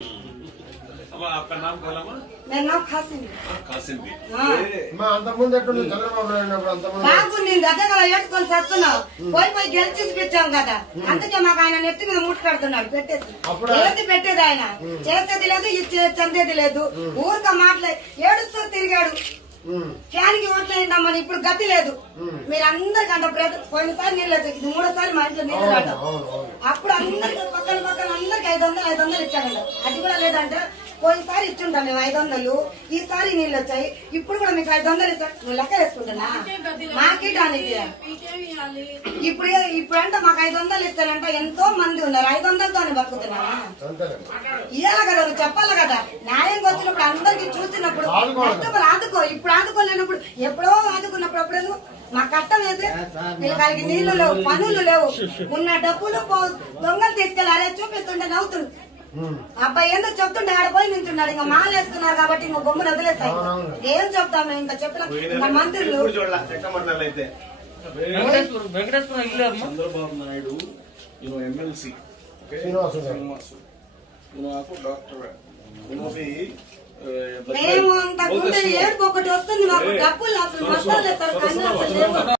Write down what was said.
आपका नाम बोला माँ? मेरा नाम कासिम कासिम भी అంతకుముందు ఎట్లుంది చంద్రబాబు నాయుడు ఉన్నప్పుడు అంతకుముందు బాగుంది అదే కదా ఏడుకొని చేస్తున్నావు పోయి గెలిచి చూపించాం కదా అందుకే మాకు ఆయన నెత్తి మీద మూట కడుతున్నాడు పెట్టేసి ఏది పెట్టేది ఆయన చేసేది లేదు చందేది లేదు ఊరిక మాటలే ఏడుస్తూ తిరిగాడు ఫ్యాన్ కి ఓట్లేదమ్మని ఇప్పుడు గతి లేదు మీరందరికంట పోయినసారి నీళ్ళు వచ్చి మూడోసారి మా ఇంట్లో నీళ్ళు రావడం అప్పుడు అందరికి పక్కన అందరికి 500 ఇచ్చాడంట అది కూడా లేదంటే పోయినసారి ఇచ్చుంటాం మేము 500 ఈసారి నీళ్ళు వచ్చాయి ఇప్పుడు కూడా మీకు 500 ఇస్తా నువ్వు లెక్క వేసుకుంటున్నా మాకేటానికి ఇప్పుడు అంటే మాకు 500 ఇస్తానంట ఎంతో మంది ఉన్నారు 500తోనే బతుకుతున్నా ఇవ్వాలి కదా నువ్వు చెప్పాలి కదా న్యాయంగా వచ్చినప్పుడు అందరికి చూసినప్పుడు ఆదుకో ఇప్పుడు ఆదుకోలేనప్పుడు ఎప్పుడో ఆదుకున్నప్పుడు అప్పుడు మా కట్టం అయితే వీళ్ళకి నీళ్లు లేవు పనులు లేవు ఉన్న డబ్బులు దొంగలు తీసుకెళ్ళి అదే చూపిస్తుంటే నవ్వుతుండు అబ్బాయి ఏందో చెప్తుండే ఆడపోయి నించున్నాడు ఇంకా మాలేస్తున్నారు కాబట్టి ఇంకా బొమ్మను వదిలేస్తాయి ఏం చెప్తాము ఇంకా చెప్పిన మంత్రులు చంద్రబాబు నాయుడు ఎమ్మెల్సీ డాక్టర్ మేము అంత ఏడుపు ఒకటి వస్తుంది మాకు డబ్బులు అసలు మసాలా